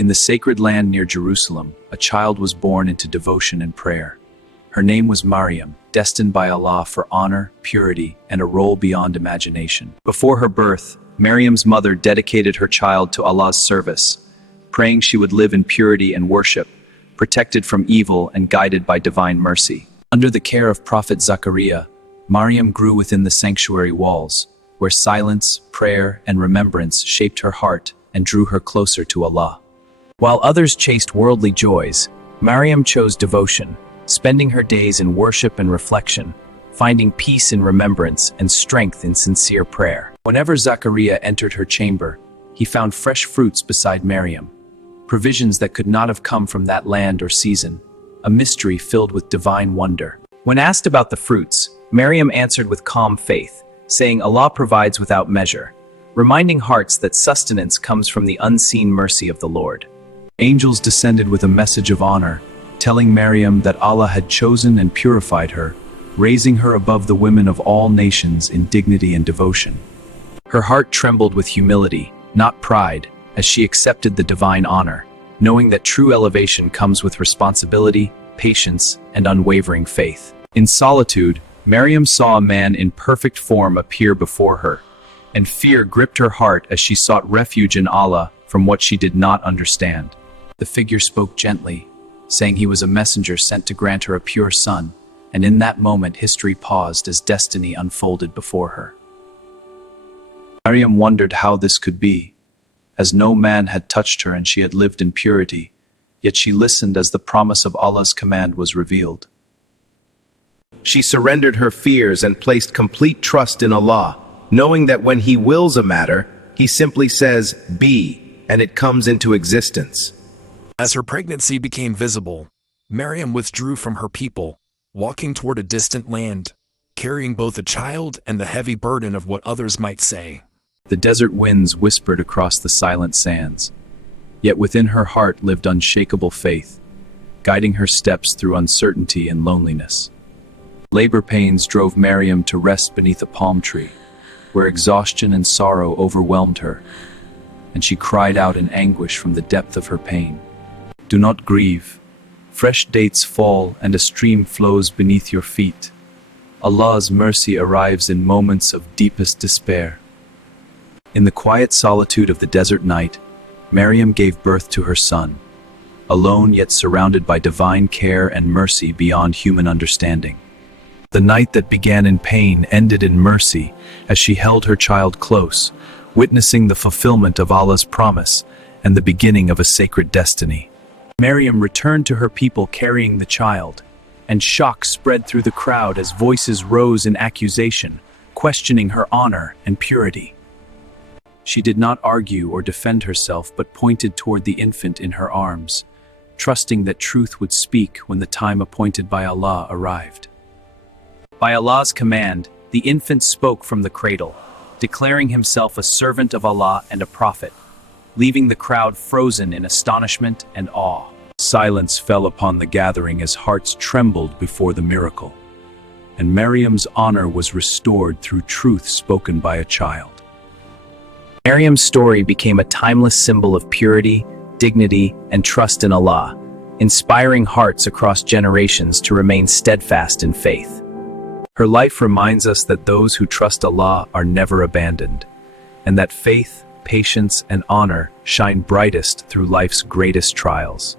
In the sacred land near Jerusalem, a child was born into devotion and prayer. Her name was Maryam, destined by Allah for honor, purity, and a role beyond imagination. Before her birth, Maryam's mother dedicated her child to Allah's service, praying she would live in purity and worship, protected from evil and guided by divine mercy. Under the care of Prophet Zachariah, Maryam grew within the sanctuary walls, where silence, prayer, and remembrance shaped her heart and drew her closer to Allah. While others chased worldly joys, Maryam chose devotion, spending her days in worship and reflection, finding peace in remembrance and strength in sincere prayer. Whenever Zachariah entered her chamber, he found fresh fruits beside Maryam, provisions that could not have come from that land or season, a mystery filled with divine wonder. When asked about the fruits, Maryam answered with calm faith, saying Allah provides without measure, reminding hearts that sustenance comes from the unseen mercy of the Lord. Angels descended with a message of honor, telling Maryam that Allah had chosen and purified her, raising her above the women of all nations in dignity and devotion. Her heart trembled with humility, not pride, as she accepted the divine honor, knowing that true elevation comes with responsibility, patience, and unwavering faith. In solitude, Maryam saw a man in perfect form appear before her, and fear gripped her heart as she sought refuge in Allah from what she did not understand. The figure spoke gently, saying he was a messenger sent to grant her a pure son, and in that moment history paused as destiny unfolded before her. Maryam wondered how this could be, as no man had touched her and she had lived in purity, yet she listened as the promise of Allah's command was revealed. She surrendered her fears and placed complete trust in Allah, knowing that when He wills a matter, He simply says, "Be," and it comes into existence. As her pregnancy became visible, Maryam withdrew from her people, walking toward a distant land, carrying both a child and the heavy burden of what others might say. The desert winds whispered across the silent sands, yet within her heart lived unshakable faith, guiding her steps through uncertainty and loneliness. Labor pains drove Maryam to rest beneath a palm tree, where exhaustion and sorrow overwhelmed her, and she cried out in anguish from the depth of her pain. "Do not grieve. Fresh dates fall and a stream flows beneath your feet. Allah's mercy arrives in moments of deepest despair." In the quiet solitude of the desert night, Maryam gave birth to her son, alone yet surrounded by divine care and mercy beyond human understanding. The night that began in pain ended in mercy as she held her child close, witnessing the fulfillment of Allah's promise and the beginning of a sacred destiny. Maryam returned to her people carrying the child, and shock spread through the crowd as voices rose in accusation, questioning her honor and purity. She did not argue or defend herself, but pointed toward the infant in her arms, trusting that truth would speak when the time appointed by Allah arrived. By Allah's command, the infant spoke from the cradle, declaring himself a servant of Allah and a prophet, leaving the crowd frozen in astonishment and awe. Silence fell upon the gathering as hearts trembled before the miracle, and Maryam's honor was restored through truth spoken by a child. Maryam's story became a timeless symbol of purity, dignity, and trust in Allah, inspiring hearts across generations to remain steadfast in faith. Her life reminds us that those who trust Allah are never abandoned, and that faith, patience, and honor shine brightest through life's greatest trials.